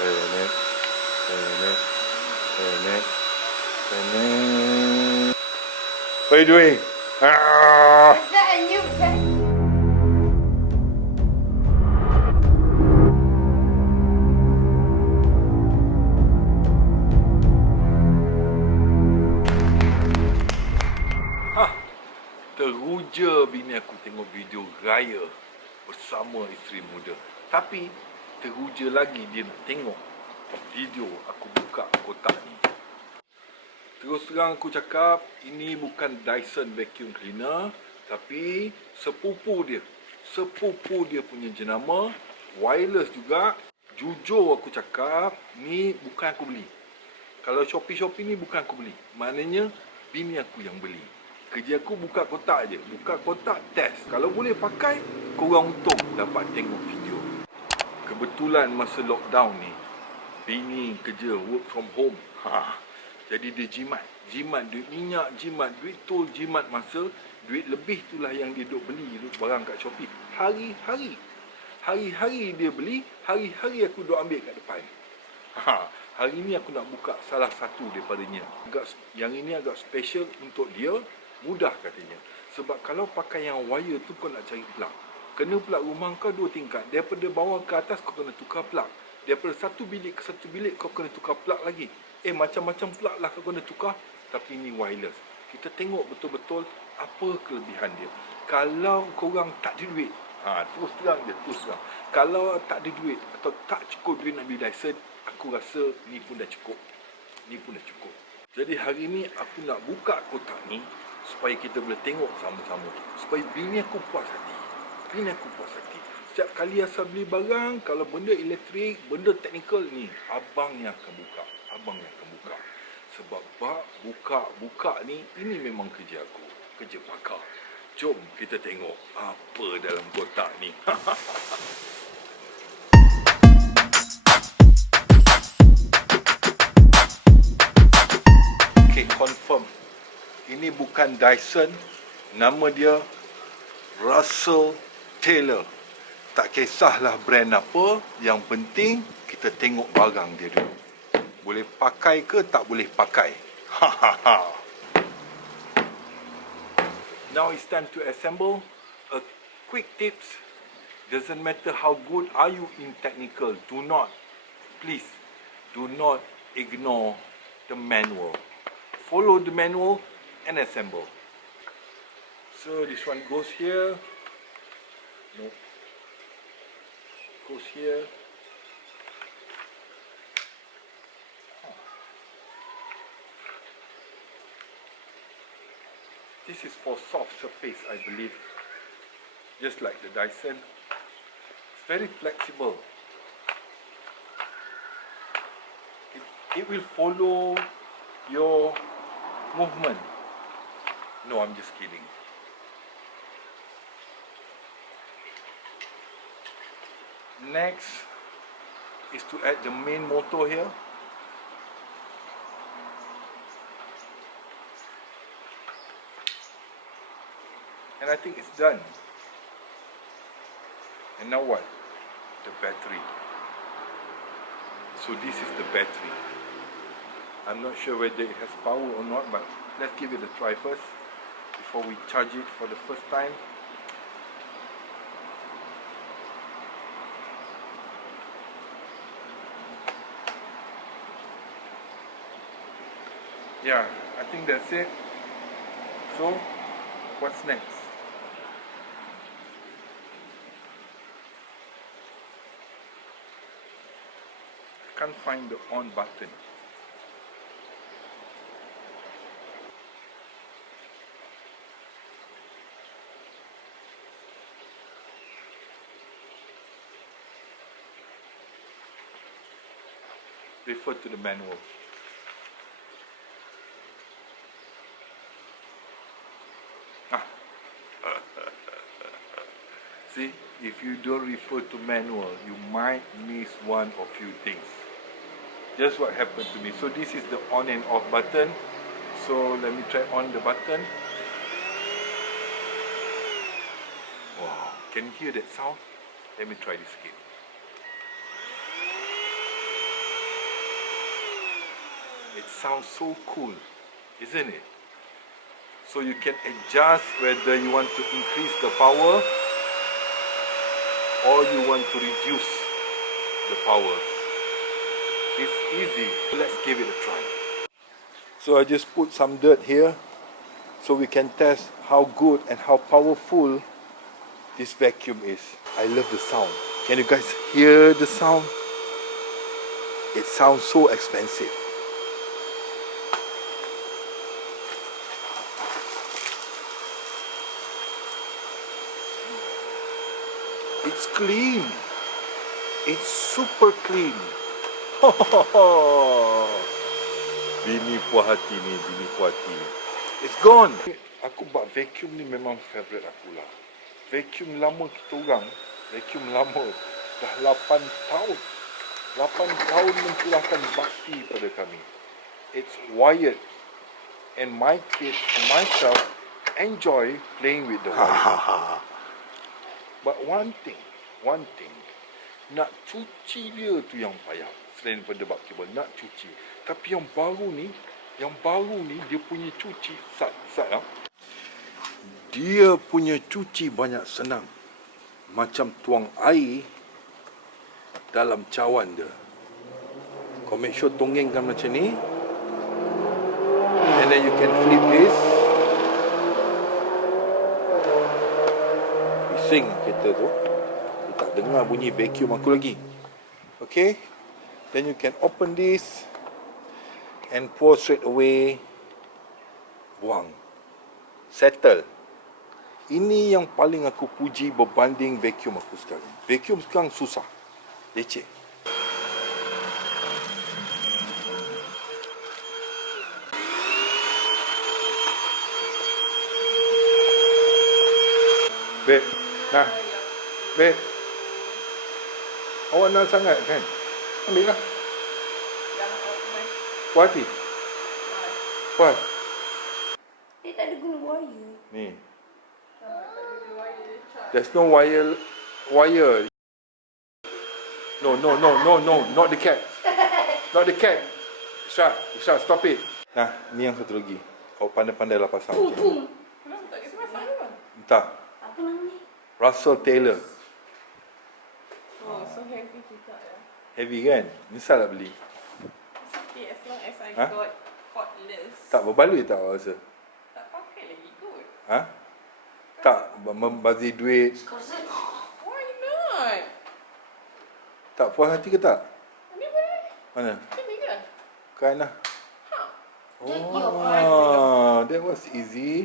What are you doing? Ah! Is that a new vacuum? Teruja bini aku tengok video raya bersama isteri muda. Tapi teruja lagi dia nak tengok video aku buka kotak ni. Terus terang aku cakap, ini bukan Dyson vacuum cleaner, tapi sepupu dia punya jenama, wireless juga. Jujur aku cakap, ni bukan aku beli. Kalau Shopee ni bukan aku beli. Maknanya bini aku yang beli. Kerja aku buka kotak je. Buka kotak, test. Kalau boleh pakai, korang untung dapat tengok video. Kebetulan masa lockdown ni, bini kerja work from home. Jadi dia jimat. Jimat duit minyak, jimat duit tol, jimat masa. Duit lebih itulah yang dia duk beli barang kat Shopee. Hari-hari. Hari-hari dia beli, hari-hari aku duk ambil kat depan. Hari ni aku nak buka salah satu daripadanya. Yang ini agak special untuk dia. Mudah katanya. Sebab kalau pakai yang wire tu kau nak cari plug. Kena plug rumah kau 2 tingkat. Daripada bawah ke atas kau kena tukar plug. Daripada satu bilik ke satu bilik kau kena tukar plug lagi. Macam-macam plug lah kau kena tukar. Tapi ini wireless. Kita tengok betul-betul apa kelebihan dia. Kalau korang tak ada duit. Terus terang. Kalau tak ada duit atau tak cukup duit nak beli Dyson, aku rasa ni pun dah cukup. Jadi hari ni aku nak buka kotak ni supaya kita boleh tengok sama-sama. Supaya bini aku puas hati. Setiap kali asal beli barang, kalau benda elektrik, benda teknikal ni, abang yang akan buka. Sebab bab buka ni, ini memang kerja aku. Kerja pakar. Jom kita tengok apa dalam kotak ni. Okay, confirm. Ini bukan Dyson, nama dia Russell Taylor. Tak kisahlah brand apa, yang penting kita tengok barang dia dulu. Boleh pakai ke tak boleh pakai? Now it's time to assemble. A quick tips, doesn't matter how good are you in technical, please do not ignore the manual. Follow the manual and assemble. So this one goes here. Nope. Goes here. This is for soft surface, I believe. Just like the Dyson. It's very flexible. It will follow your movement. No, I'm just kidding. Next is to add the main motor here. And I think it's done. And now what? The battery. So this is the battery. I'm not sure whether it has power or not, but let's give it a try first before we charge it for the first time. Yeah, I think that's it. So, what's next? I can't find the on button. Refer to the manual. See, if you don't refer to manual, you might miss one or few things. Just what happened to me. So this is the on and off button. So let me try on the button. Wow, can you hear that sound? Let me try this again. It sounds so cool, isn't it? So you can adjust whether you want to increase the power or you want to reduce the power. It's easy. Let's give it a try. So I just put some dirt here so we can test how good and how powerful this vacuum is. I love the sound. Can you guys hear the sound? It sounds so expensive. It's clean. It's super clean. Bini puas hati ni, bini puas hati. It's gone. Aku buat vacuum ni memang favorite aku lah. Vacuum lama kita orang, vacuum lama dah 8 tahun. 8 tahun mencurahkan bakti pada kami. It's wired and my kids and myself enjoy playing with the wire. But one thing, nak cuci dia tu yang payah. Selain daripada bak kabel, nak cuci. Tapi yang baru ni dia punya cuci dia punya cuci banyak senang. Macam tuang air dalam cawan dia. Kau make sure tonggengkan macam ni. And then you can flip this. Bising kereta tu. Aku tak dengar bunyi vacuum aku lagi. Okay. Then you can open this and pour straight away. Buang. Settle. Ini yang paling aku puji berbanding vacuum aku sekarang. Vacuum sekarang susah. Leceh. Babe, nah. Babe. Awak nak sangat kan? Ambil lah. Puas hati? Puas? Dia tak ada guna wire. Ni. There's no wire. No, not the cat. Not the cat. Isra, stop it. Nah, ni yang satu lagi. Kau pandai-pandai lah pasang macam ni. Kenapa tak kisah pasang ke? Entah. Apa nama ni? Russell Taylor. Oh, so heavy juga ya. Heavy kan? Nyesal tak beli? It's okay as long as I Ha? got cordless. Tak berbaloi tak awak rasa? Tak pakai lagi kot. Ha? Tak membazir duit. Why not? Tak puas hati ke tak? Ni boleh. Mana? Sini ke? Kan lah. Ha. Oh, that was easy.